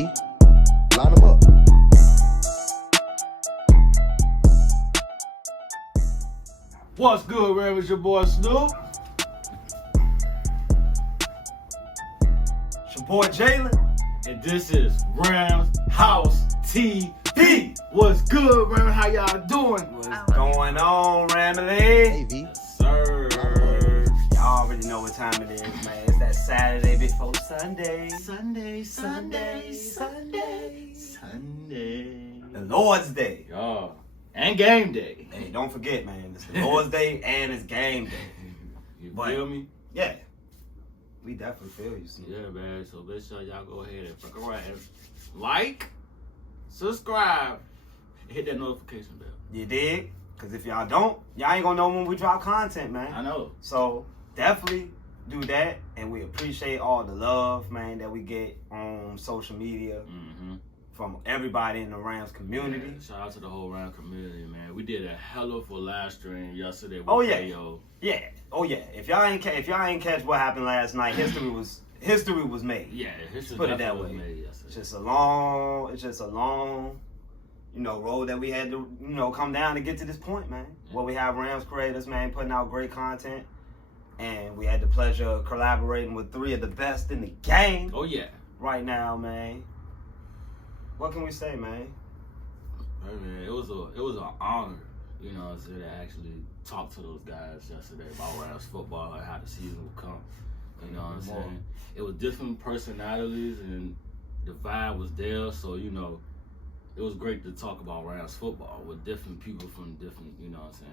V, line them up. What's good, Ram? It's your boy Snoop. It's your boy Jalen. And this is Rams House TV. What's good, Ram? How y'all doing? What's going on, Ramily? Hey V. Yes, sir. Y'all already know what time it is, man. It's that Saturday before Sunday. Sunday. The Lord's Day. Y'all. And game day. Hey, don't forget, man. It's the Lord's Day and it's game day. You But- feel me? Yeah. We definitely feel you, see. Yeah, man. So make sure y'all go ahead and fuck around. Like, subscribe, and hit that notification bell. You dig? Because if y'all don't, y'all ain't gonna know when we drop content, man. I know. So definitely do that, and we appreciate all the love, man, that we get on social media Mm-hmm. from everybody in the Rams community. Yeah, shout out to the whole Rams community, man. We did a hell of a live stream yesterday with Oh, yeah. KO. Yeah, oh yeah. If y'all ain't catch what happened last night, history was made. Yeah, history Put it that definitely way. was made It's yesterday. just a long, road that we had to, come down to get to this point, man. Where we have Rams creators, man, putting out great content, and we had the pleasure of collaborating with three of the best in the game Oh yeah. right now, man. What can we say, man? Hey, man, it was an honor, to actually talk to those guys yesterday about Rams football and how the season would come. You know what I'm saying? It was different personalities and the vibe was there, so it was great to talk about Rams football with different people from different,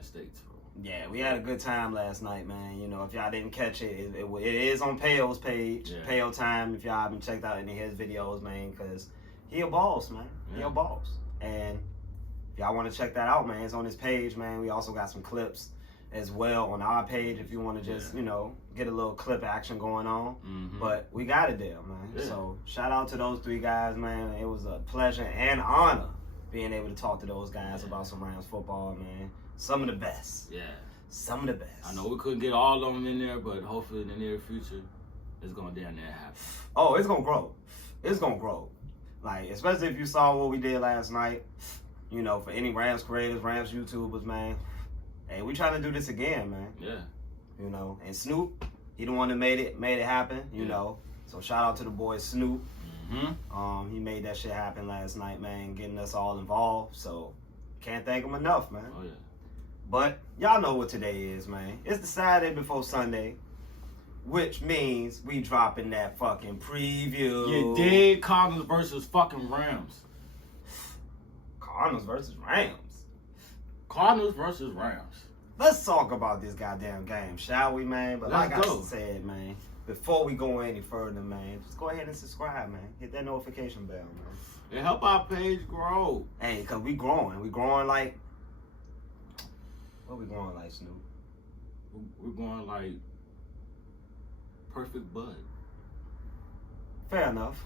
states. Yeah, we had a good time last night, man. If y'all didn't catch it, it is on Payo's page, Yeah. Payo Time, if y'all haven't checked out any of his videos, man, because he a boss, man. He Yeah. a boss. And if y'all want to check that out, man, it's on his page, man. We also got some clips as well on our page if you want to just, get a little clip action going on. Mm-hmm. But we got it there, man. Yeah. So shout out to those three guys, man. It was a pleasure and honor being able to talk to those guys about some Rams football, man. Some of the best. Yeah. Some of the best. I know we couldn't get all of them in there, but hopefully in the near future, it's going to damn near happen. Oh, it's gonna grow. It's gonna grow. Like, especially if you saw what we did last night, for any Rams creators, Rams YouTubers, man. Hey, we trying to do this again, man. Yeah. And Snoop, he the one that made it happen, Yeah. So shout out to the boy Snoop. Mm-hmm. He made that shit happen last night, man, getting us all involved. So can't thank him enough, man. Oh, yeah. But y'all know what today is, man. It's the Saturday before Sunday, which means we dropping that fucking preview. You did Cardinals versus fucking Rams. Cardinals versus Rams. Cardinals versus Rams. Let's talk about this goddamn game, shall we, man? But Let's like go. I said, man, before we go any further, man, just go ahead and subscribe, man. Hit that notification bell, man. It help our page grow. Hey, because we growing. We growing like... What we growing like, Snoop? We're going like perfect bud. Fair enough.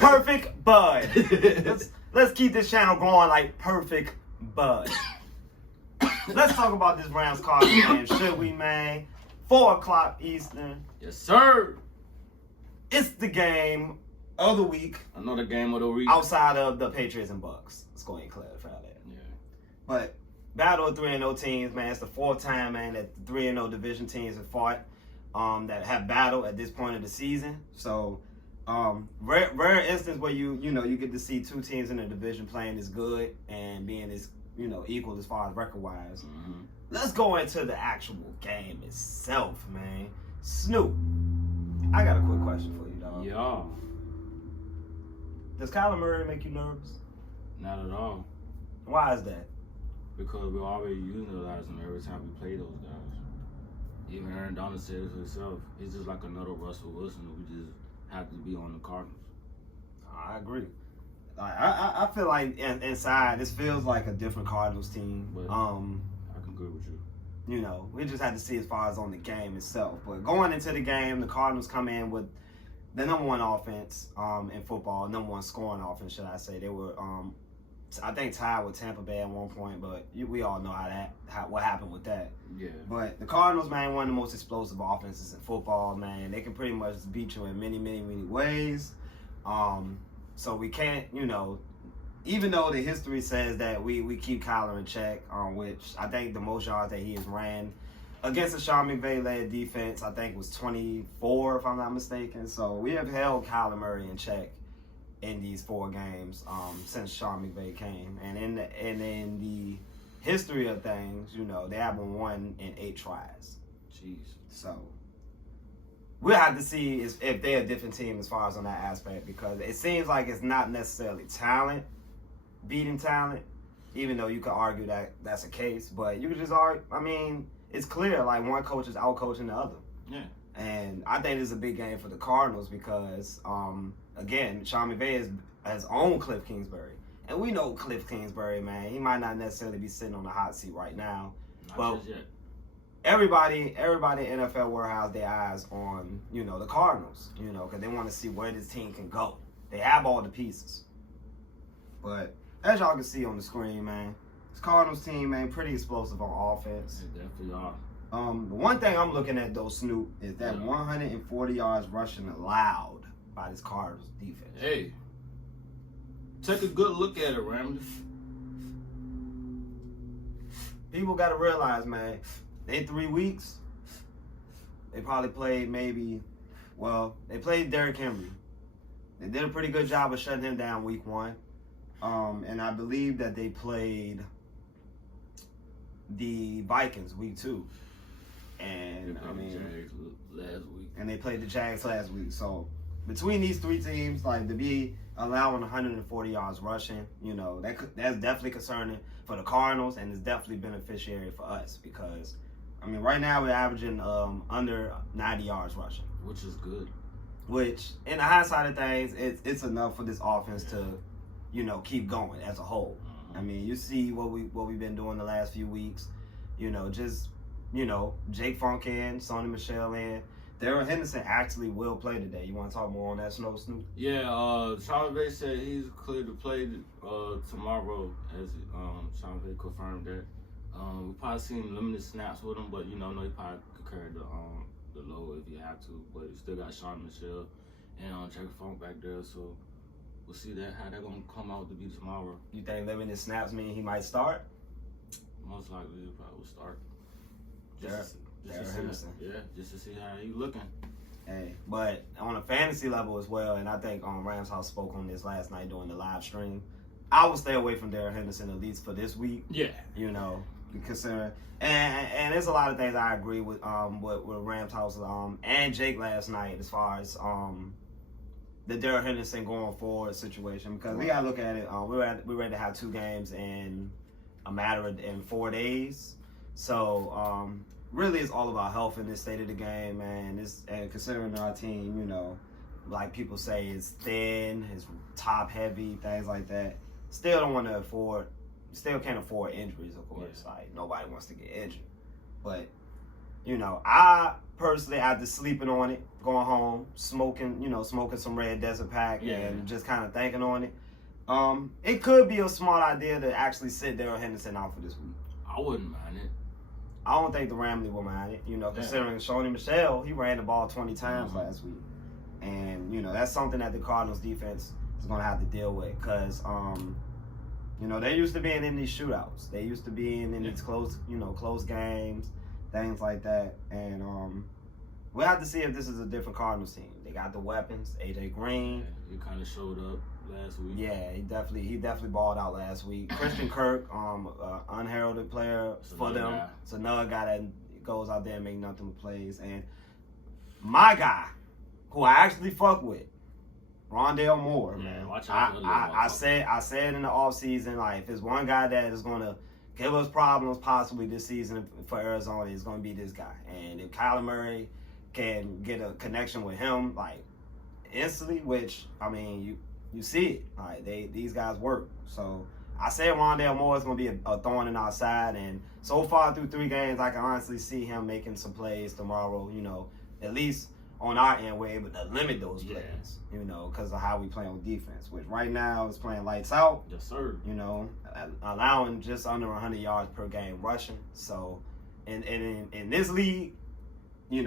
Perfect bud. Let's keep this channel growing like perfect bud. Let's talk about this Rams Cardinals game, should we, man? 4 o'clock Eastern. Yes, sir. It's the game of the week Another game of the week. outside of the Patriots and Bucks. Let's go ahead and clarify that. Yeah. But battle of 3-0 teams, man. It's the 4th time, man, that the 3-0 division teams have fought, that have battled at this point of the season. So, rare instance where you get to see two teams in the division playing as good and being as equal as far as record wise. Mm-hmm. Let's go into the actual game itself, man. Snoop, I got a quick question for you, dog. Yeah. Does Kyler Murray make you nervous? Not at all. Why is that? Because we're already utilizing them every time we play those guys. Even Aaron Donald said it himself. He's just like another Russell Wilson. We just have to be on the Cardinals. I agree. I feel like inside this feels like a different Cardinals team. But I can agree with you. We just had to see as far as on the game itself. But going into the game, the Cardinals come in with the number one offense in football, number one scoring offense, should I say. They were, I think, tied with Tampa Bay at one point, but we all know what happened with that. Yeah. But the Cardinals, man, one of the most explosive offenses in football, man. They can pretty much beat you in many, many, many ways. So we can't, even though the history says that we keep Kyler in check, which I think the most yards that he has ran against the Sean McVay-led defense, I think was 24, if I'm not mistaken. So we have held Kyler Murray in check in these 4 games since Sean McVay came. And in the history of things, they haven't won in 8 tries. Jeez. So we'll have to see if they're a different team as far as on that aspect, because it seems like it's not necessarily talent beating talent, even though you could argue that that's the case. But you could just argue, it's clear like one coach is out-coaching the other. Yeah. And I think this is a big game for the Cardinals because, again, Sean McVay has owned Cliff Kingsbury. And we know Cliff Kingsbury, man, he might not necessarily be sitting on the hot seat right now. Not just yet. Everybody in NFL world has their eyes on, the Cardinals, because they want to see where this team can go. They have all the pieces. But as y'all can see on the screen, man, this Cardinals team, man, pretty explosive on offense. They definitely are. The one thing I'm looking at, though, Snoop, is that 140 yards rushing allowed by this Cardinals defense. Hey, take a good look at it, Ramsey. People got to realize, man, they 3 weeks, they probably played they played Derrick Henry. They did a pretty good job of shutting him down week 1. And I believe that they played the Vikings week 2. And last week. And they played the Jags last week. So between these 3 teams, like to be allowing 140 yards rushing, that's definitely concerning for the Cardinals, and it's definitely beneficiary for us because, right now we're averaging under 90 yards rushing, which is good. Which, in the hindsight of things, it's enough for this offense to, keep going as a whole. You see what we've been doing the last few weeks. Jake Funk in, Sony Michel in. Darrell Henderson actually will play today. You want to talk more on that, Snoop? Yeah, Sean McVay said he's clear to play tomorrow, as Sean McVay confirmed that. We probably seen limited snaps with him, but no, he probably could carry the load if you have to. But you still got Sean Michel and Jake Funk back there, so we'll see how they're gonna come out to be tomorrow. You think limited snaps mean he might start? Most likely he probably will start. Just to see how he looking. Hey, but on a fantasy level as well, and I think Rams House spoke on this last night during the live stream. I would stay away from Darrell Henderson at least for this week. Yeah. Considering and there's a lot of things I agree with Rams House and Jake last night as far as the Darrell Henderson going forward situation, because we gotta look at it. We're ready to have 2 games in a matter of 4 days. So really, it's all about health in this state of the game, man. And considering our team, like people say, it's thin, it's top heavy, things like that. Still can't afford injuries, of course. Yeah. Like nobody wants to get injured, but I personally, after sleeping on it, going home, smoking some Red Desert Pack, and just kind of thinking on it, it could be a smart idea to actually sit Darrell Henderson out for this week. I wouldn't mind it. I don't think the Ramley will mind it, considering Sony Michel, he ran the ball 20 times last week. And, that's something that the Cardinals defense is going to have to deal with because, they used to being in these shootouts. They used to being in these close games, things like that. And we'll have to see if this is a different Cardinals team. They got the weapons, A.J. Green. Yeah, he kind of showed up last week. Yeah, he definitely balled out last week. Christian Kirk, unheralded player for them. It's another guy that goes out there and make nothing but plays. And my guy, who I actually fuck with, Rondale Moore, man. Watch out. I said in the offseason, like, if there's one guy that is going to give us problems possibly this season for Arizona, it's going to be this guy. And if Kyler Murray can get a connection with him, like, instantly, which, you see it. Like, these guys work. So I said Rondale Moore is going to be a thorn in our side. And so far through 3 games, I can honestly see him making some plays tomorrow, at least on our end, we're able to limit those plays, because of how we play on defense, which right now is playing lights out. Yes, sir. Allowing just under 100 yards per game rushing. So, in this league,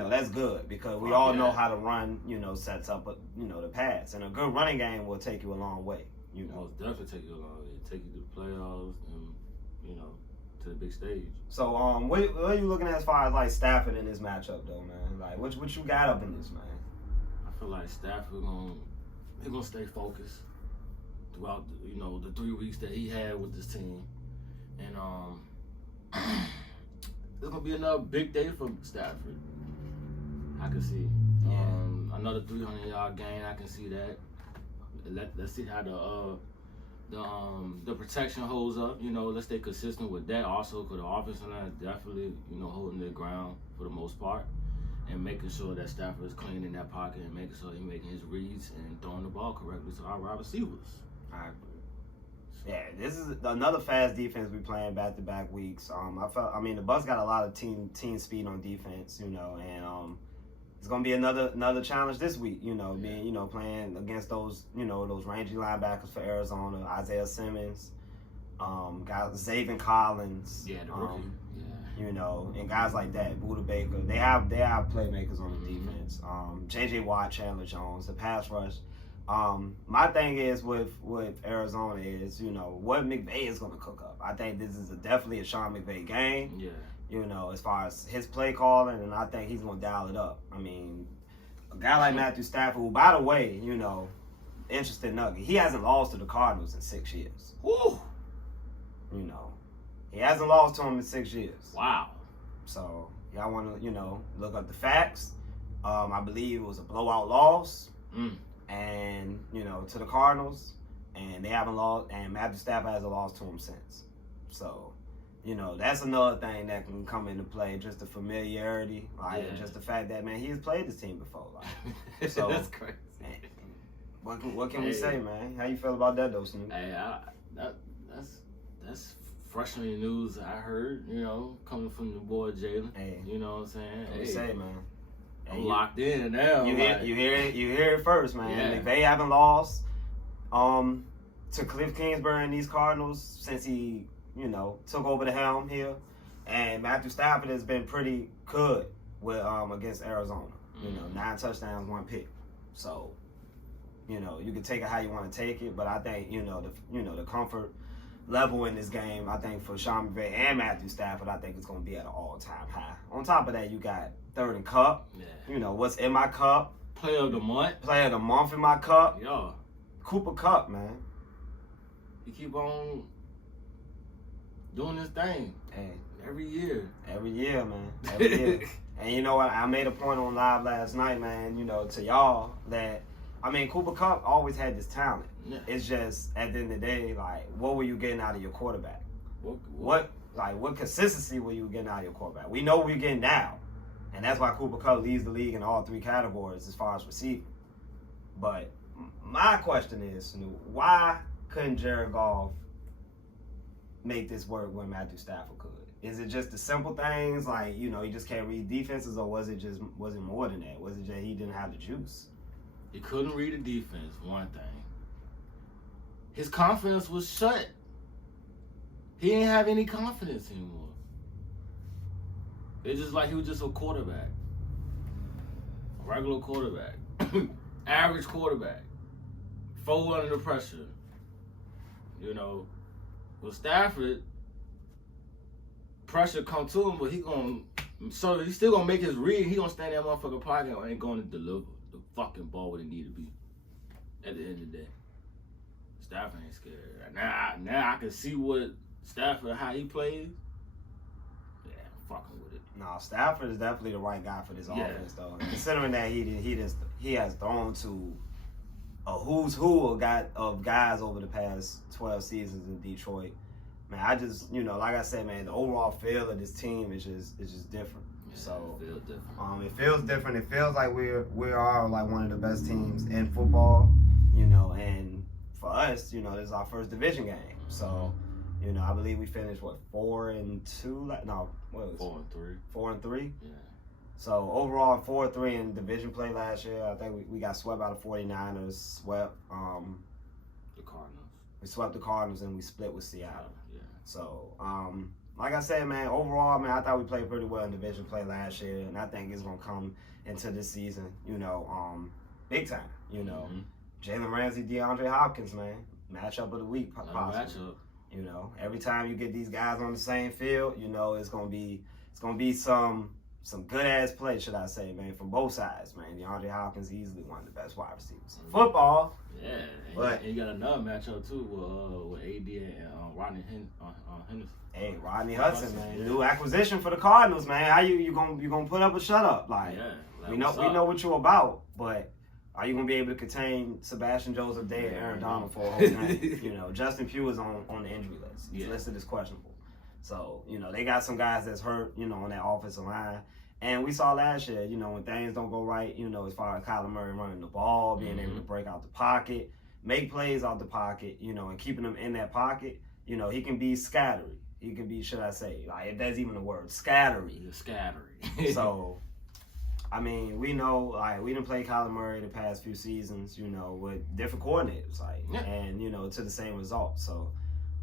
that's good because we Fuck all yeah. know how to run, sets up, the pass. And a good running game will take you a long way, Most definitely take you a long way. Take you to the playoffs and, to the big stage. So, what are you looking at as far as like Stafford in this matchup, though, man? Like, what you got up in this, man? I feel like Stafford gonna stay focused throughout the 3 weeks that he had with this team, and it's gonna be another big day for Stafford. I can see another 300-yard gain. I can see that. Let's see how the protection holds up. Let's stay consistent with that also, because the offensive line is definitely holding their ground for the most part, and making sure that Stafford is clean in that pocket and making sure he's making his reads and throwing the ball correctly to our wide receivers. I agree. Yeah, this is another fast defense we playing back-to-back weeks. The Bucs got a lot of team speed on defense, and it's gonna be another challenge this week. Being playing against those those rangy linebackers for Arizona, Isaiah Simmons, guys Zaven Collins, Yeah, the rookie. And guys like that, Buda Baker. They have playmakers on the defense. J.J. Watt, Chandler Jones, the pass rush. My thing is with Arizona is, what McVay is going to cook up. I think this is definitely a Sean McVay game. Yeah. As far as his play calling, and I think he's going to dial it up. I mean, a guy like Matthew Stafford, who, by the way, interesting nugget, he hasn't lost to the Cardinals in 6 years. Woo! He hasn't lost to them in 6 years. Wow. So, y'all want to, look up the facts. I believe it was a blowout loss. And, to the Cardinals, and they haven't lost, and Matthew Stafford hasn't lost to them since. So, that's another thing that can come into play, just the familiarity, just the fact that, man, he's played this team before. So That's crazy. Man, what can we say, man? How you feel about that, though, Snoop? Hey, that's fresh on the news I heard, coming from the boy Jalen. Hey. You know what I'm saying? What we say, man? I'm locked in now. You hear it first, man. Yeah. McVay haven't lost to Cliff Kingsbury and these Cardinals since he, took over the helm here. And Matthew Stafford has been pretty good with against Arizona. 9 touchdowns, 1 pick. So, you can take it how you want to take it, but I think, the comfort level in this game, I think for Sean McVay and Matthew Stafford, I think it's going to be at an all-time high. On top of that, you got third in cup. Yeah. What's in my cup? Player of the month. Player of the month in my cup. Yo. Cooper Kupp, man. He keep on doing his thing. Hey. Every year. Every year, man. Every year. And you know what? I made a point on live last night, man, to y'all that, Cooper Kupp always had this talent. Yeah. It's just, at the end of the day, what were you getting out of your quarterback? What consistency were you getting out of your quarterback? We know what we're getting now. And that's why Cooper Kupp leads the league in all 3 categories as far as receiving. But my question is, why couldn't Jared Goff make this work when Matthew Stafford could? Is it just the simple things, he just can't read defenses, or was it more than that? Was it just he didn't have the juice? He couldn't read the defense, one thing. His confidence was shut. He didn't have any confidence anymore. It's just like he was just a quarterback. A regular quarterback. Average quarterback. Fold under the pressure. With Stafford, pressure come to him, but he's still gonna make his read. He gonna stand in that motherfucking pocket and ain't gonna deliver the fucking ball where it need to be. At the end of the day, Stafford ain't scared. Now I can see what Stafford, how he plays. Yeah, I'm fucking with it. No, Stafford is definitely the right guy for this offense, though. And considering that he has thrown to a who's who of guys over the past 12 seasons in Detroit. Man, I just, like I said, man, the overall feel of this team is just different. Yeah, So it feels different. it feels different. It feels like we are like one of the best teams in football, and for us, this is our first division game. So, I believe we finished 4-2. No, what was it? 4-3. 4-3. Yeah. So overall, 4-3 in division play last year. I think we got swept by the 49ers. Swept. The Cardinals. We swept the Cardinals and we split with Seattle. Yeah. So like I said, man, overall, man, I thought we played pretty well in division play last year, and I think it's gonna come into this season, big time. Jalen Ramsey, DeAndre Hopkins, man, matchup of the week, possibly. Matchup. Every time you get these guys on the same field, it's gonna be some good ass play, should I say, man, from both sides, man. DeAndre Hopkins easily one of the best wide receivers in football. Yeah, but and you got another matchup too with AD and Rodney Henderson. Hey, Rodney Hudson, man, new acquisition for the Cardinals, man. How you gonna put up a shut up? We know what you're about, but are you gonna be able to contain Sebastian Joseph Day and Aaron Donald for a whole game? Justin Pugh is on the injury list. He's listed as questionable. So, they got some guys that's hurt, on that offensive line. And we saw last year, when things don't go right, as far as Kyler Murray running the ball, being able to break out the pocket, make plays out the pocket, and keeping them in that pocket, he can be scattery. He can be, should I say, if that's even a word, scattery. Scattery. So, I mean, we know, we didn't play Kyler Murray the past few seasons, with different coordinators, and, to the same result. So,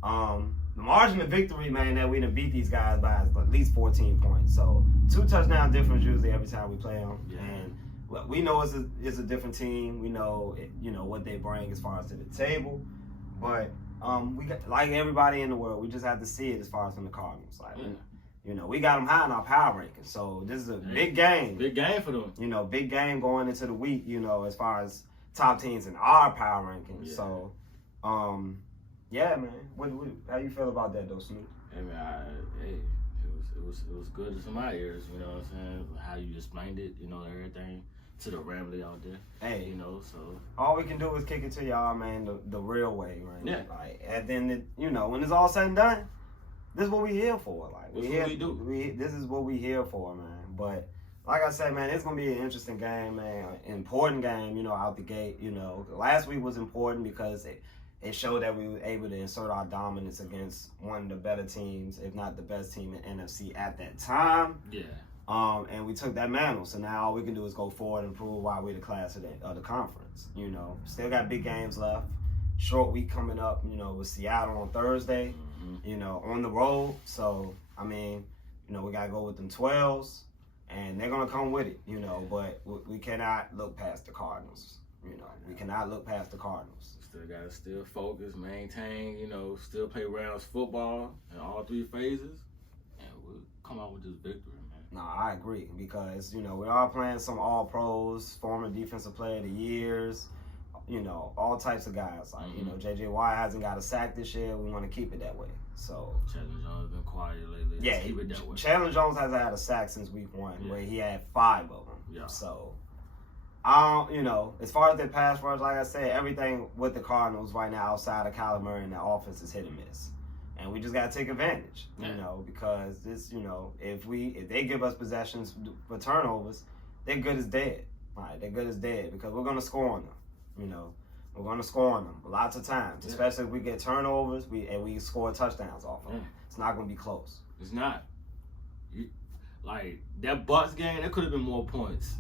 the margin of victory, man, that we done beat these guys by is at least 14 points. So 2 touchdown difference usually every time we play them. Yeah. And we know it's a different team. We know what they bring as far as to the table. But we got, like everybody in the world, we just have to see it as far as from the Cardinals. We got them high in our power rankings. So this is a big game. Big game for them. Big game going into the week. As far as top teams in our power rankings. Yeah. So. Yeah, man. How you feel about that, though, Snoop? Hey, man, it was good to my ears. You know what I'm saying? How you explained it, everything to the Rambley out there. Hey, so all we can do is kick it to y'all, man, the real way, right? Yeah. And then when it's all said and done, this is what we here for. This is what we do. This is what we here for, man. But like I said, man, it's gonna be an interesting game, man. An important game, out the gate. Last week was important because it showed that we were able to insert our dominance against one of the better teams, if not the best team in NFC at that time. Yeah. And we took that mantle. So now all we can do is go forward and prove why we're the class of the conference. Still got big games left. Short week coming up, with Seattle on Thursday, on the road. So, I mean, we got to go with them 12s, and they're going to come with it, but we cannot look past the Cardinals. We cannot look past the Cardinals. Still gotta focus, maintain, still play rounds football in all 3 phases, and we'll come out with this victory, man. No, I agree, because, we are playing some all-pros, former defensive player of the years, all types of guys. J.J. Watt hasn't got a sack this year. We want to keep it that way. So Chandler Jones has been quiet lately. Yeah, keep it that way. Chandler Jones hasn't had a sack since week 1, where he had 5 of them. Yeah. So, as far as their pass rush, like I said, everything with the Cardinals right now outside of Kyler Murray and their offense is hit and miss. And we just got to take advantage, because this, if they give us possessions for turnovers, they're good as dead. They're good as dead, because we're going to score on them. We're going to score on them lots of times, especially if we get turnovers and we score touchdowns off of them. It's not going to be close. It's not. That Bucs game, there could have been more points.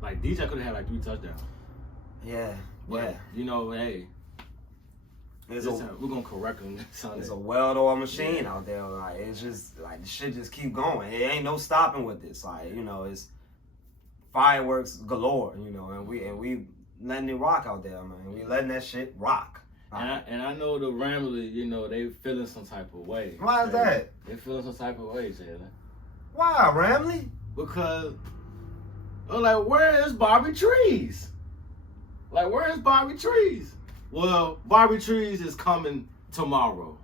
DJ could have had 3 touchdowns. Yeah, but, hey, we're going to correct them Sunday. It's a well-oiled machine out there. It's just, the shit just keep going. It ain't no stopping with this. It's fireworks galore, and we letting it rock out there, man. We letting that shit rock. And I know the Rambley, they feeling some type of way. Why is that? They feeling some type of way, Jalen. Why, Rambley? Because... where is Bobby Trees? Where is Bobby Trees? Well, Bobby Trees is coming tomorrow.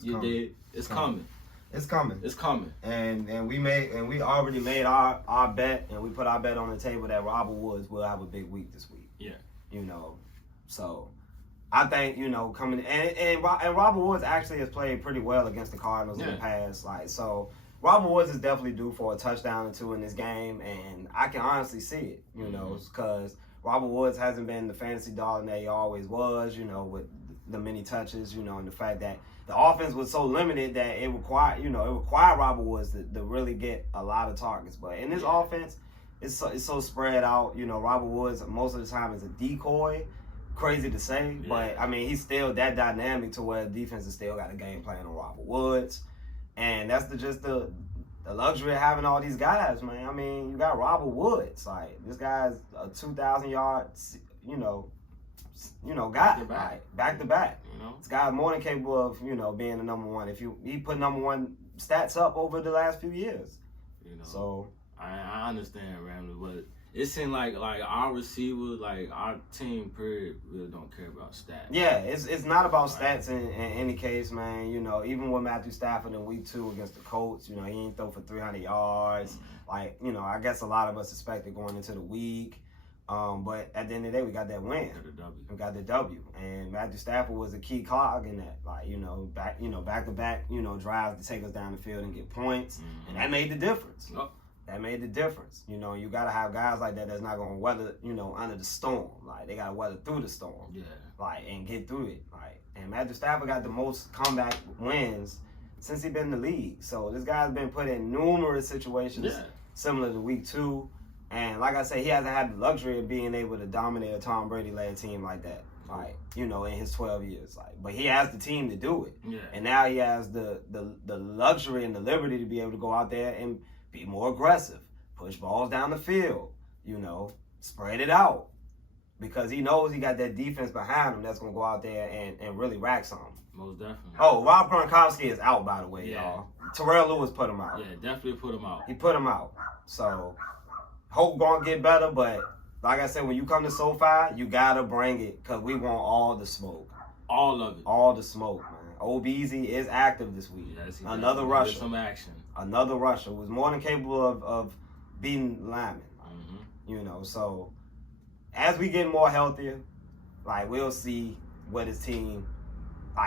You did? It's coming. It's coming. It's coming. And we already made our bet, and we put our bet on the table that Robert Woods will have a big week this week. Yeah. So I think, coming and Robert Woods actually has played pretty well against the Cardinals in the past. So Robert Woods is definitely due for a touchdown or 2 in this game, and I can honestly see it, because Robert Woods hasn't been the fantasy darling that he always was, with the many touches, and the fact that the offense was so limited that it required Robert Woods to really get a lot of targets. But in this offense, it's so spread out. Robert Woods most of the time is a decoy, crazy to say, Yeah. but I mean, he's still that dynamic to where defense has still got a game plan on Robert Woods, and that's just the luxury of having all these guys, man. I mean, you got Robert Woods, like this guy's a 2,000 yard, guy, back to back. This guy's more than capable of being the number one. He put number one stats up over the last few years. So I understand, Ramley, but it seemed like our receivers, like our team, period, really don't care about stats. Yeah, it's not about stats in any case, man. Even with Matthew Stafford in week 2 against the Colts, he ain't throw for 300 yards. I guess a lot of us expected going into the week. But at the end of the day, we got that win. We got the W. And Matthew Stafford was a key cog in that. Back to back, drives to take us down the field and get points. Mm-hmm. And that made the difference. Oh. That made the difference. You got to have guys like that that's not going to weather, under the storm. They got to weather through the storm. Yeah. And get through it. And Matthew Stafford got the most comeback wins since he's been in the league. So this guy's been put in numerous situations similar to week 2. And like I said, he hasn't had the luxury of being able to dominate a Tom Brady-led team like that. In his 12 years. But he has the team to do it. Yeah. And now he has the luxury and the liberty to be able to go out there and be more aggressive, push balls down the field, spread it out. Because he knows he got that defense behind him that's going to go out there and really rack something. Most definitely. Oh, Rob Gronkowski is out, by the way, y'all. Terrell Lewis put him out. Yeah, definitely put him out. He put him out. So, hope Gronk get better, but like I said, when you come to SoFi, you got to bring it because we want all the smoke. All of it. All the smoke, man. Obeezy is active this week. Yes, another rusher. Some action. Another rusher was more than capable of beating linemen. Mm-hmm. So as we get more healthier, we'll see what his team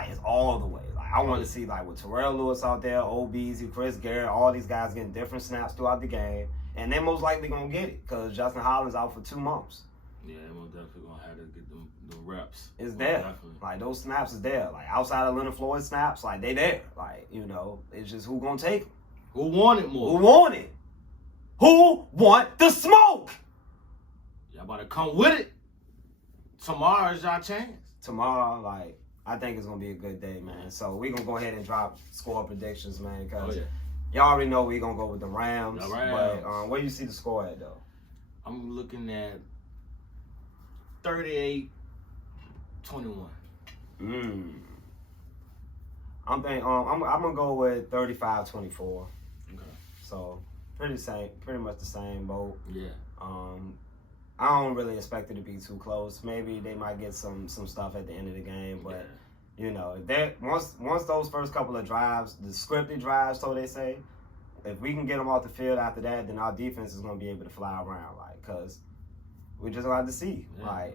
is all the way. I want to see with Terrell Lewis out there, Obeezy, Chris Garrett, all these guys getting different snaps throughout the game, and they're most likely gonna get it because Justin Hollins out for 2 months. Yeah, they're most definitely gonna have to get the reps. It's there. Definitely. Those snaps is there. Outside of Leonard Floyd snaps, they there. It's just who gonna take them. Who want it more? Who want it? Who want the smoke? Y'all about to come with it. Tomorrow is y'all chance. Tomorrow, I think it's going to be a good day, man. So we're going to go ahead and drop score predictions, man, because y'all already know we're going to go with the Rams. The Rams. But where you see the score at, though? I'm looking at 38-21. I'm going to go with 35-24. Okay. So pretty much the same boat. Yeah. I don't really expect it to be too close. Maybe they might get some stuff at the end of the game, but once those first couple of drives, the scripted drives, so they say, if we can get them off the field after that, then our defense is going to be able to fly around, because we just going to have to see,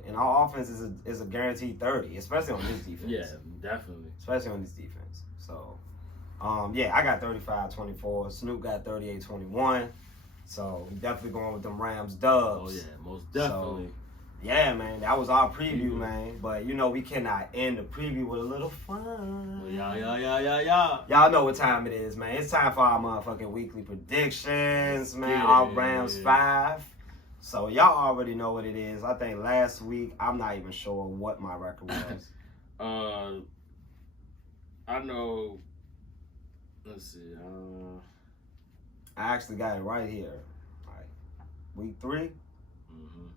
and our offense is a guaranteed 30, especially on this defense. Yeah, definitely. Especially on this defense. So, I got 35-24. Snoop got 38-21. So, we definitely going with them Rams dubs. Oh, yeah, most definitely. So, yeah, man, that was our preview, man. But, we cannot end the preview with a little fun. Yeah. Y'all know what time it is, man. It's time for our motherfucking weekly predictions, man. Our Rams 5. So, y'all already know what it is. I think last week, I'm not even sure what my record was. I know, let's see, I actually got it right here. Week 3. Mm-hmm.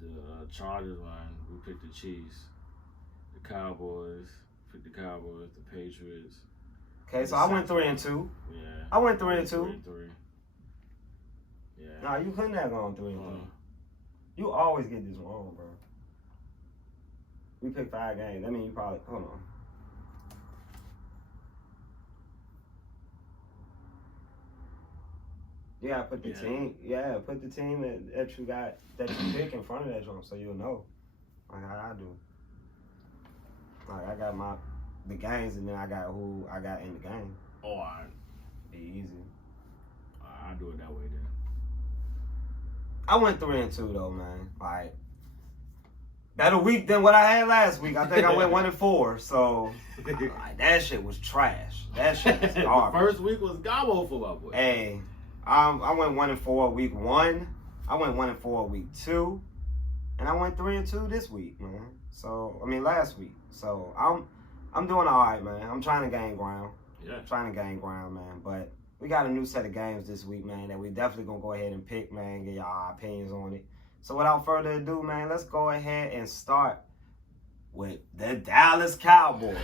The Chargers line, we picked the Chiefs. The Cowboys, picked the Cowboys. The Patriots. Okay, so I went 3-2. Yeah. I went 3-2. 3-3. Yeah. Nah, you couldn't have gone 3-3. You always get this wrong, bro. We picked 5 games. That means you probably, hold on. You gotta put the team. Yeah, put the team that you got that you pick in front of that joint, so you'll know. Like how I do. I got the games, and then I got who I got in the game. Oh, all right. Be easy. I'll do it that way then. I went 3-2 though, man. Better week than what I had last week. I think I went 1-4. So that shit was trash. That shit was garbage. The first week was gobble for my boy. Hey. I went 1-4 week 1. I went 1-4 week 2, and and I went 3-2 this week, man. So last week. So I'm doing all right, man. I'm trying to gain ground. Yeah. Trying to gain ground, man. But we got a new set of games this week, man, that we definitely gonna go ahead and pick, man. Get y'all our opinions on it. So without further ado, man, let's go ahead and start with the Dallas Cowboys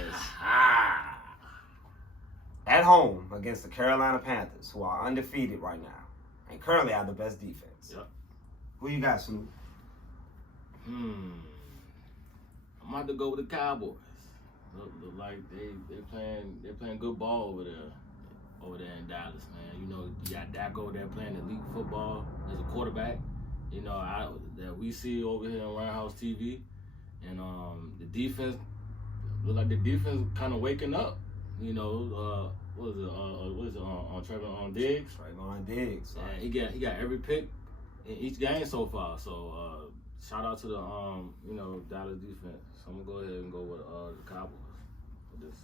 at home against the Carolina Panthers, who are undefeated right now and currently have the best defense. Yep. Who you got, Snoop? I'm about to go with the Cowboys. Look like they're playing good ball over there in Dallas, man. You know, you got Dak over there playing elite football as a quarterback. You know, that we see over here on Roundhouse TV, and the defense look like the defense kind of waking up. You know, what is it on Trevon Diggs? Trevon Diggs. Right. He got every pick in each game so far. So shout out to the Dallas defense. So I'm gonna go ahead and go with the Cowboys for this.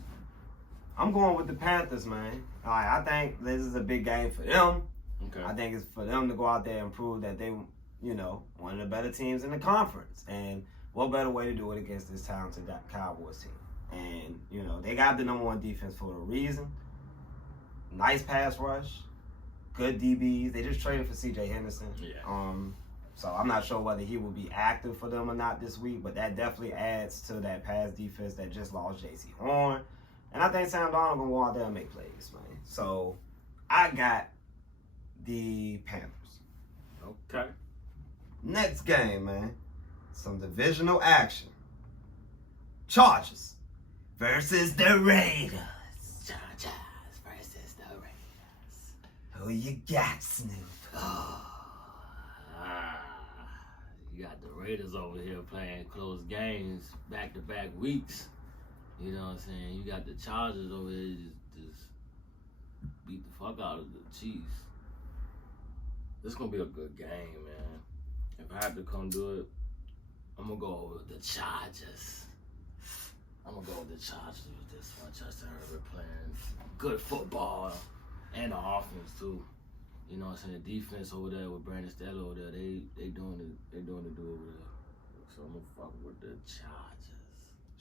I'm going with the Panthers, man. I think this is a big game for them. Okay. I think it's for them to go out there and prove that they, one of the better teams in the conference. And what better way to do it against this talented Cowboys team? And, they got the number one defense for a reason. Nice pass rush. Good DBs. They just traded for C.J. Henderson. Yeah. So I'm not sure whether he will be active for them or not this week, but that definitely adds to that pass defense that just lost J.C. Horn. And I think Sam Darnold going to go out there and make plays, man. So I got the Panthers. Okay. Next game, man. Some divisional action. Chargers versus the Raiders. Chargers versus the Raiders. Who you got, Snoop? You got the Raiders over here playing close games back-to-back weeks. You know what I'm saying? You got the Chargers over here just beat the fuck out of the Chiefs. This is going to be a good game, man. If I have to come do it, I'm going to go with the Chargers. I'm going to go with the Chargers with this one. Justin Herbert playing good football and the offense, too. You know what I'm saying? The defense over there with Brandon Staley over there, they doing it over there. So I'm going to fuck with the Chargers.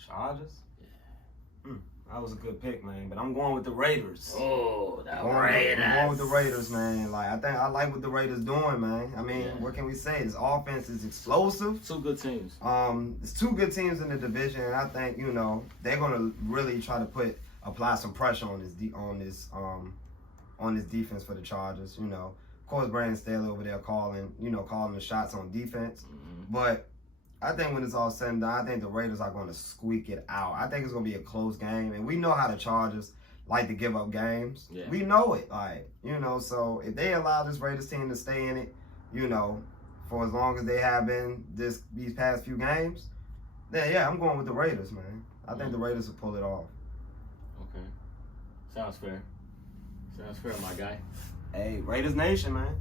Chargers? Yeah. That was a good pick, man. But I'm going with the Raiders. Oh, the Raiders. I'm going with the Raiders, man. I like what the Raiders doing, man. What can we say? This offense is explosive. Two good teams. It's two good teams in the division, and I think they're gonna really try to apply some pressure on this defense for the Chargers. Of course, Brandon Staley over there calling the shots on defense, but I think when it's all said and done, I think the Raiders are going to squeak it out. I think it's going to be a close game. And we know how the Chargers like to give up games. Yeah. We know it. So if they allow this Raiders team to stay in it, for as long as they have been these past few games, then, yeah, I'm going with the Raiders, man. I think the Raiders will pull it off. Okay. Sounds fair. Sounds fair, my guy. Hey, Raiders Nation, man.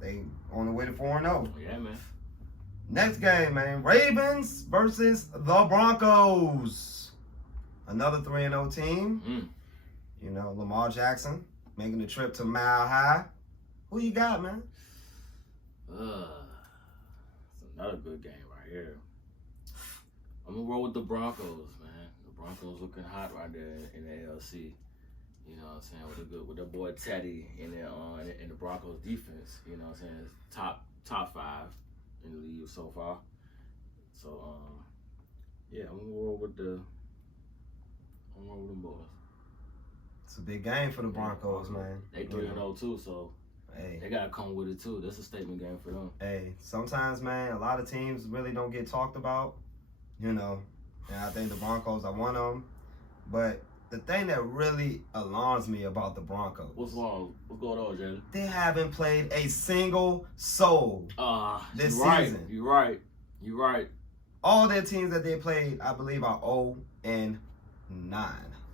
They on the way to 4-0. Yeah, man. Next game, man. Ravens versus the Broncos. Another 3-0 team. Lamar Jackson making the trip to Mile High. Who you got, man? It's another good game right here. I'm going to roll with the Broncos, man. The Broncos looking hot right there in the ALC. You know what I'm saying? With their boy Teddy in the Broncos defense. You know what I'm saying? It's top 5 in the league so far. So yeah, I'm gonna roll with them boys. It's a big game for the Broncos, man. They 3-0 too, so hey, they gotta come with it too. That's a statement game for them. Hey, sometimes, man, a lot of teams really don't get talked about, and I think the Broncos are one of them. But the thing that really alarms me about the Broncos. What's wrong? What's going on, Jalen? They haven't played a single soul this season. You're right. All their teams that they played, I believe, are 0-9.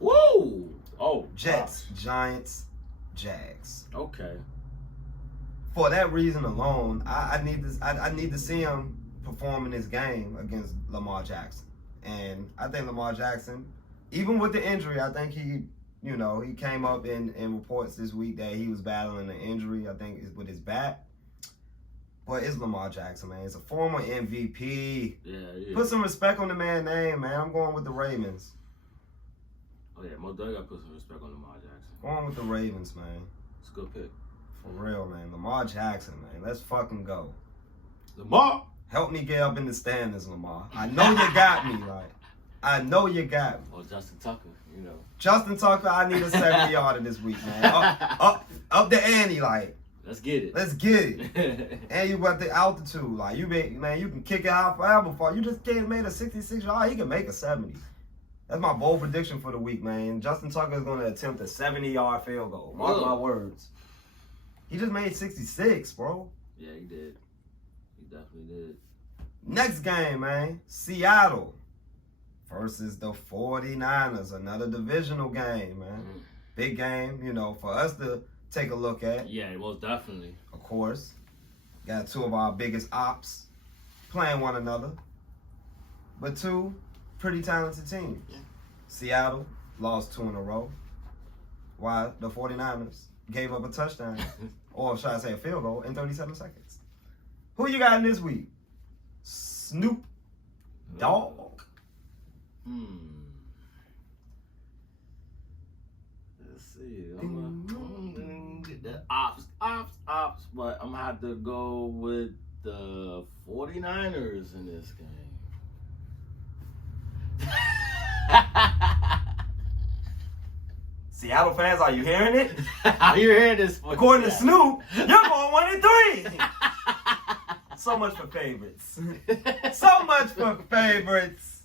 Woo! Oh, Jets, gosh. Giants, Jags. Okay. For that reason alone, I need to see him perform in this game against Lamar Jackson. And I think Lamar Jackson, even with the injury, I think he came up in reports this week that he was battling an injury, I think, is with his back. But it's Lamar Jackson, man. He's a former MVP. Yeah. Put some respect on the man's name, man. I'm going with the Ravens. Oh yeah, most definitely gotta put some respect on Lamar Jackson. Going with the Ravens, man. It's a good pick. For real, man. Lamar Jackson, man. Let's fucking go. Lamar. Help me get up in the standings, Lamar. I know you got me, like. I know you got me. Or Justin Tucker, you know. Justin Tucker, I need a 70-yarder this week, man. Up the ante, like. Let's get it. Let's get it. And you got the altitude, like you can kick it out forever. You just can't make a 66-yard. He can make a 70. That's my bold prediction for the week, man. Justin Tucker is going to attempt a 70-yard field goal. Mark my words. He just made 66, bro. Yeah, he did. He definitely did. Next game, man. Seattle versus the 49ers. Another divisional game, man. Big game, you know, for us to take a look at. Yeah, most definitely. Of course. Got two of our biggest ops playing one another. But two pretty talented teams. Yeah. Seattle lost 2 in a row. While the 49ers gave up a touchdown, or should I say a field goal, in 37 seconds. Who you got in this week? Snoop Dogg. Let's see. I'm gonna get the ops, but I'm gonna have to go with the 49ers in this game. Seattle fans, are you hearing it? Are you hearing this? According to Snoop, you're going 1-3. So much for favorites. So much for favorites.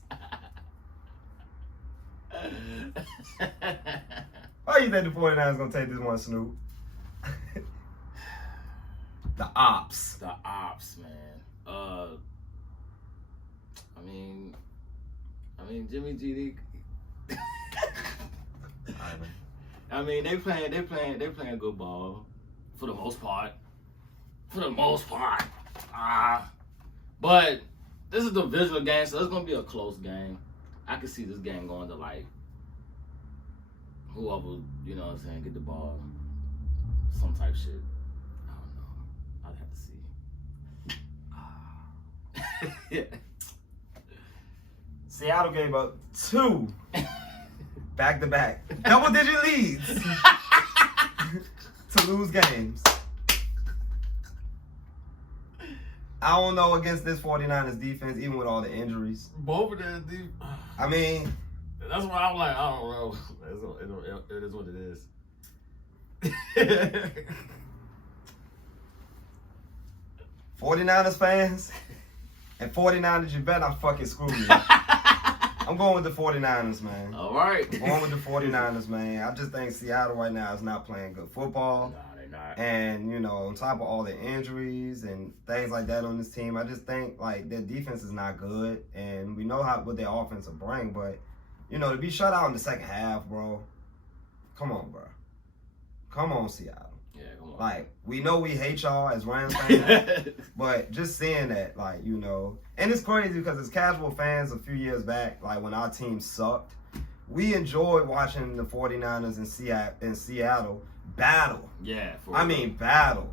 Why you think the 49ers gonna take this one, Snoop? The ops. The ops, man. I mean, Jimmy G. I mean, they playing good ball for the most part. But this is a divisional game, so it's gonna be a close game. I can see this game going to like whoever, you know what I'm saying, get the ball, some type shit. I don't know. I'd have to see. Yeah. Seattle gave up 2 back-to-back double-digit leads to lose games. I don't know against this 49ers defense, even with all the injuries. Both of them, I mean, that's why I'm like, I don't know. It is what it is. 49ers fans and 49ers, you better not fucking screw me. I'm going with the 49ers, man. All right. I'm going with the 49ers, man. I just think Seattle right now is not playing good football. Nah, they're not. And, you know, on top of all the injuries and things like that on this team, I just think, like, their defense is not good. And we know what their offense will bring. But, you know, to be shut out in the second half, bro, come on, bro. Come on, Seattle. Yeah, come on. Like, we know we hate y'all as Rams fans, but just seeing that, like, you know, and it's crazy because as casual fans a few years back, like when our team sucked, we enjoyed watching the 49ers in Seattle battle. Yeah, battle.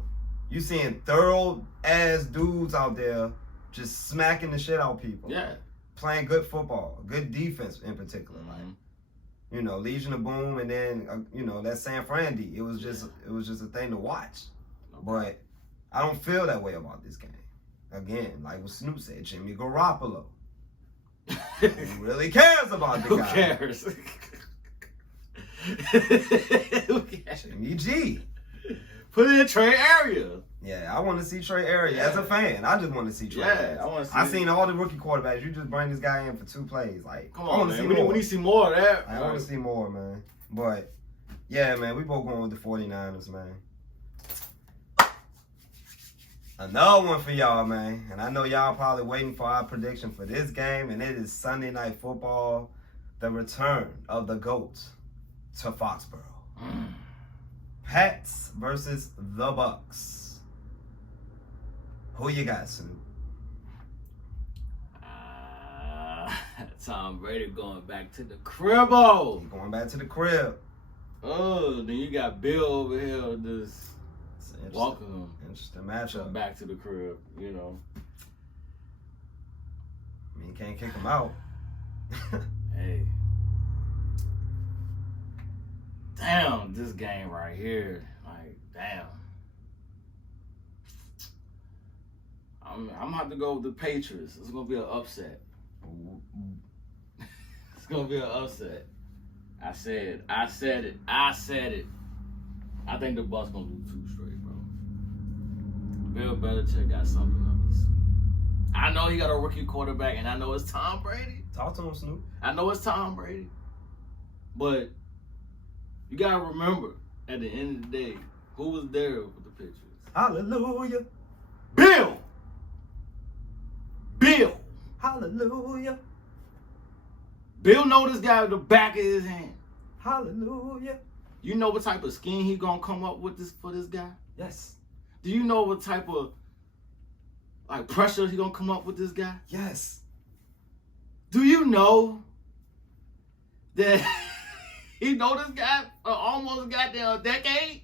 You seeing thorough ass dudes out there just smacking the shit out of people. Yeah. Playing good football, good defense in particular. Mm-hmm. Like, you know, Legion of Boom, and then you know that San Fran D. It was just a thing to watch. Okay. But I don't feel that way about this game. Again, like what Snoop said, Jimmy Garoppolo. Who really cares about the Who guy? cares? Jimmy G. Put it in Trey area. Yeah, I want to see Trey Area as a fan. I just want to see Trey. Yeah, I want to see. I seen all the rookie quarterbacks. You just bring this guy in for 2 plays. Like, Come I on, want to man. see more. We need to see more of that. I want to see more, man. But yeah, man, we both going with the 49ers, man. Another one for y'all, man. And I know y'all probably waiting for our prediction for this game, and it is Sunday Night Football, the return of the GOAT to Foxborough. Pats versus the Bucks. Who you got, Snoop? Tom Brady going back to the cribbo. Going back to the crib. Oh, then you got Bill over here just welcome him Interesting matchup. back to the crib. You know. I mean, you can't kick him out. Hey. Damn, this game right here. Like, damn. I'm gonna have to go with the Patriots. It's gonna be an upset. It's gonna be an upset. I said it. I think the Bucs gonna lose 2 straight, bro. Bill Belichick got something up his sleeve. I know he got a rookie quarterback, and I know it's Tom Brady. Talk to him, Snoop. I know it's Tom Brady. But you gotta remember, at the end of the day, who was there with the Patriots? Hallelujah. Bill! Hallelujah. Bill know this guy with the back of his hand. Hallelujah. You know what type of scheme he gonna come up with for this guy? Yes. Do you know what type of pressure he gonna come up with this guy? Yes. Do you know that he know this guy for almost a goddamn decade?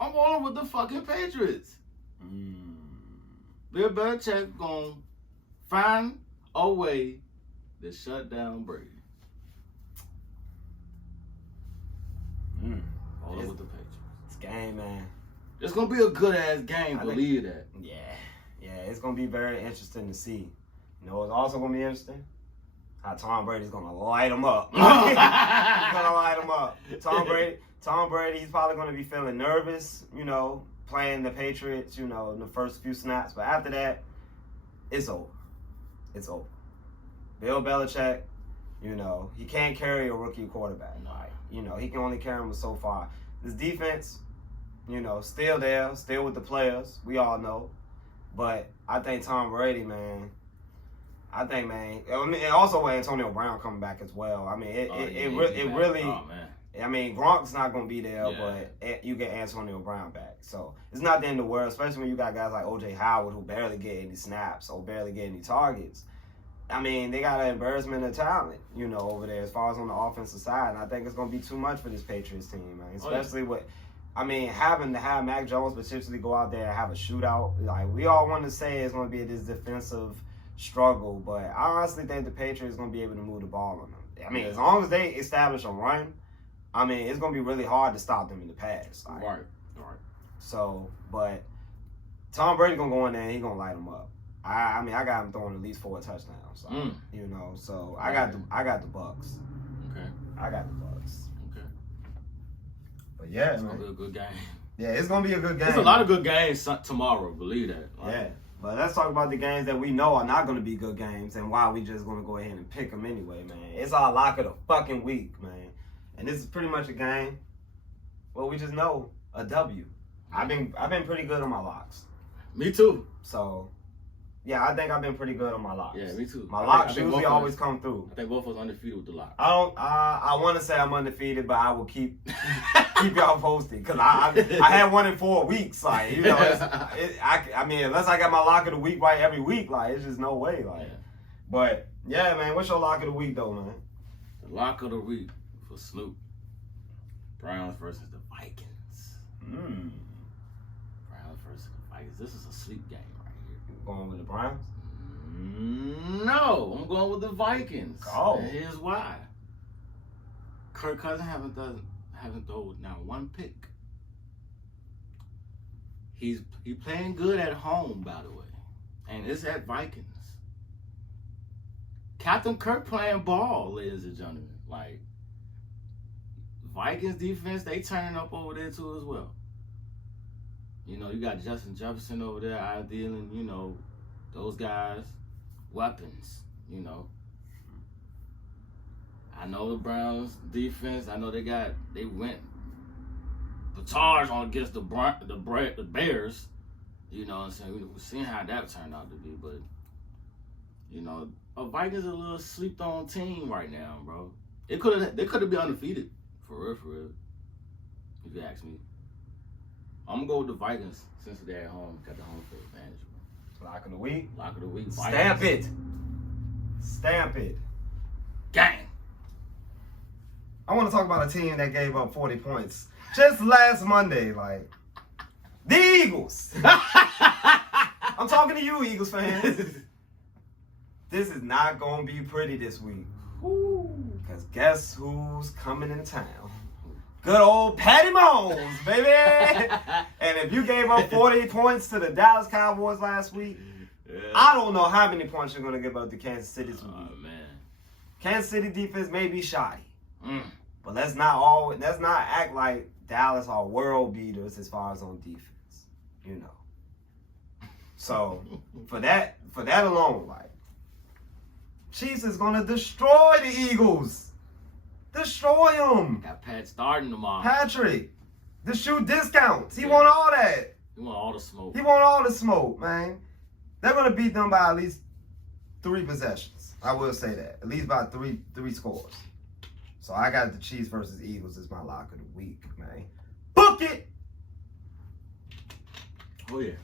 I'm rolling with the fucking Patriots. Bill Belichick gonna find a way to shut down Brady. Rolling with the Patriots. It's game, man. It's gonna be a good ass game. Believe that. Yeah, it's gonna be very interesting to see. You know, it's also gonna be interesting how Tom Brady's gonna light him up. He's gonna light him up. Tom Brady, he's probably gonna be feeling nervous, you know, playing the Patriots, you know, in the first few snaps. But after that, it's over. It's over. Bill Belichick, you know, he can't carry a rookie quarterback. Like, you know, he can only carry him so far. This defense, you know, still there, still with the players. We all know. But I think Tom Brady, man. I mean, and also with Antonio Brown coming back as well. I mean, it really. Oh, man. I mean, Gronk's not going to be there, but you get Antonio Brown back. So it's not the end of the world, especially when you got guys like O.J. Howard who barely get any snaps or barely get any targets. I mean, they got an embarrassment of talent, you know, over there as far as on the offensive side. And I think it's going to be too much for this Patriots team, man. Especially with, I mean, having to have Mac Jones potentially go out there and have a shootout. Like, we all want to say it's going to be this defensive struggle, but I honestly think the Patriots are going to be able to move the ball on them. I mean, as long as they establish a run, I mean, it's going to be really hard to stop them in the pass. Like, Right. So, but Tom Brady going to go in there and he's going to light them up. I mean, I got him throwing at least 4 touchdowns. So, you know, so I got the Bucs. Okay. I got the Bucs. Okay. But yeah, It's man. gonna be a good game. Yeah, it's going to be a good game. There's a lot of good games tomorrow. Believe that. Yeah. But let's talk about the games that we know are not going to be good games and why we just going to go ahead and pick them anyway, man. It's our lock of the fucking week, man. And this is pretty much a game where we just know a W. I've been pretty good on my locks. Me too. So, yeah, I think I've been pretty good on my locks. Yeah, me too. My locks usually always come through. I think both of us undefeated with the locks. I want to say I'm undefeated, but I will keep y'all posted because I had 1 in 4 weeks. Like, you know, I mean, unless I got my lock of the week right every week, like, it's just no way. Like, Yeah. But yeah, man, what's your lock of the week though, man? The lock of the week for Snoop. Browns versus the Vikings. Browns versus the Vikings. This is a sleep game right here. Going with the Browns? No, I'm going with the Vikings. Oh. And here's why. Kirk Cousins haven't thrown now 1 pick. He playing good at home, by the way, and it's at Vikings. Captain Kirk playing ball, ladies and gentlemen. Like, Vikings defense, they turning up over there too as well. You know, you got Justin Jefferson over there, idealing, you know, those guys, weapons, you know. I know the Browns defense, I know they went Batarge on against the Bears. You know what I'm saying? We've seen how that turned out to be, but, you know, Vikings are a little slept on team right now, bro. They could have been undefeated. For real. If you ask me. I'm going to go with the Vikings since they're at home. Got the home field advantage, bro. Lock of the week? Lock of the week. Stamp Vikings. it. Stamp it. Gang. I want to talk about a team that gave up 40 points just last Monday. Like, the Eagles. I'm talking to you, Eagles fans. This is not going to be pretty this week. Because guess who's coming in town? Good old Patty Mahomes, baby. And if you gave up 40 points to the Dallas Cowboys last week, I don't know how many points you're going to give up to Kansas City this week. Oh, man. Kansas City defense may be shoddy. But let's not act like Dallas are world beaters as far as on defense. You know. So for that alone, like, Chiefs is gonna destroy the Eagles. Destroy them. Got Pat starting tomorrow. Patrick, the shoe discounts. He want all that. He want all the smoke. He want all the smoke, man. They're gonna beat them by at least 3 possessions. I will say that. At least by three scores. So I got the Chiefs versus Eagles as my lock of the week, man. Book it! Oh, yeah.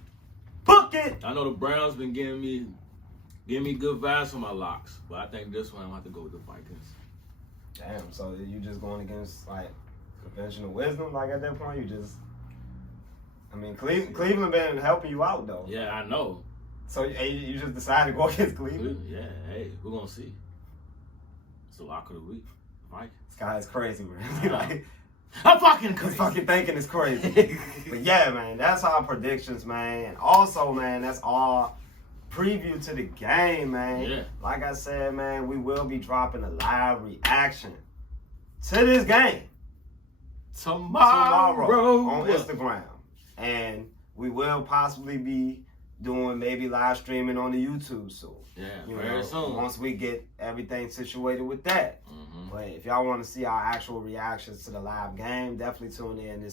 Book it! I know the Browns been giving me good vibes for my locks, but I think this one I'm going to have to go with the Vikings. Damn, so you just going against, like, conventional wisdom? Like, at that point, you just... I mean, Cleveland been helping you out, though. Yeah, I know. So you just decided to go against Cleveland? Yeah, hey, we're going to see. It's the lock of the week. Vikings. This guy is crazy, man. Like, I'm fucking his crazy. fucking thinking is crazy. But yeah, man, that's our predictions, man. And also, man, that's all preview to the game, man. Yeah. Like I said, man, we will be dropping a live reaction to this game tomorrow on Instagram. And we will possibly be doing maybe live streaming on the YouTube soon. Yeah, You very know, soon. once we get everything situated with that. Mm-hmm. But if y'all want to see our actual reactions to the live game, definitely tune in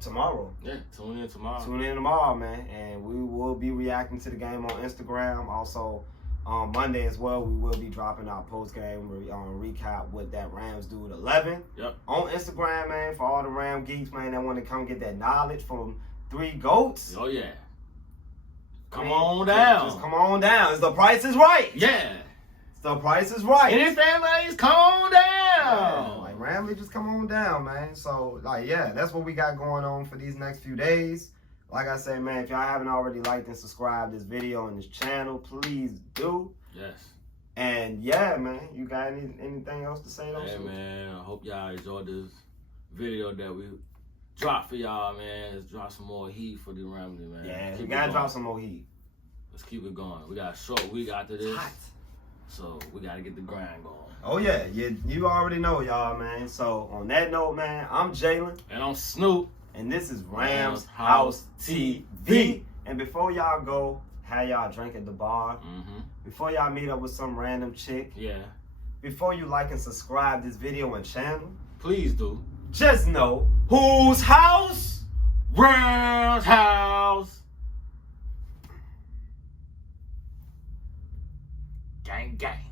tomorrow. Yeah, tune in tomorrow. Tune in tomorrow, man. And we will be reacting to the game on Instagram. Also, on Monday as well, we will be dropping our post-game recap with that Rams dude 11. Yep. On Instagram, man, for all the Ram geeks, man, that want to come get that knowledge from 3 GOATs. Oh, yeah. Come Man, on down. Just come on down. It's the price is right. Yeah. The price is right. And his families, come on down. Like, Ramley, just come on down, man. So, like, yeah, that's what we got going on for these next few days. Like I said, man, if y'all haven't already liked and subscribed this video and this channel, please do. Yes. And, yeah, man, you got anything else to say, though? Hey, man, I hope y'all enjoyed this video that we dropped for y'all, man. Let's drop some more heat for the Ramley, man. Yeah, Keep we it got to going. drop some more heat. Let's keep it going. We got a short week after this. Hot. So we got to get the grind going. Oh, yeah. You already know, y'all, man. So, on that note, man, I'm Jalen. And I'm Snoop. And this is Rams Rams House House TV. TV. And before y'all go, have y'all drink at the bar. Mm-hmm. Before y'all meet up with some random chick. Yeah. Before you like and subscribe this video and channel. Please do. Just know whose house? Rams House. Gang, gang.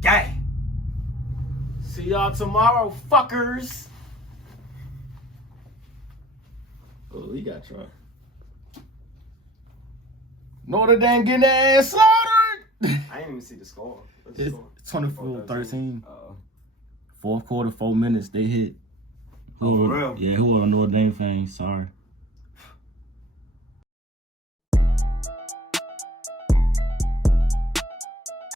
Gang. See y'all tomorrow, fuckers. Oh, we got try. Notre Dame getting their ass slaughtered. I didn't even see the score. What's the score? 24-13. Fourth quarter, 4 minutes, they hit. Oh, for real? Yeah, who are Notre Dame fans? Sorry.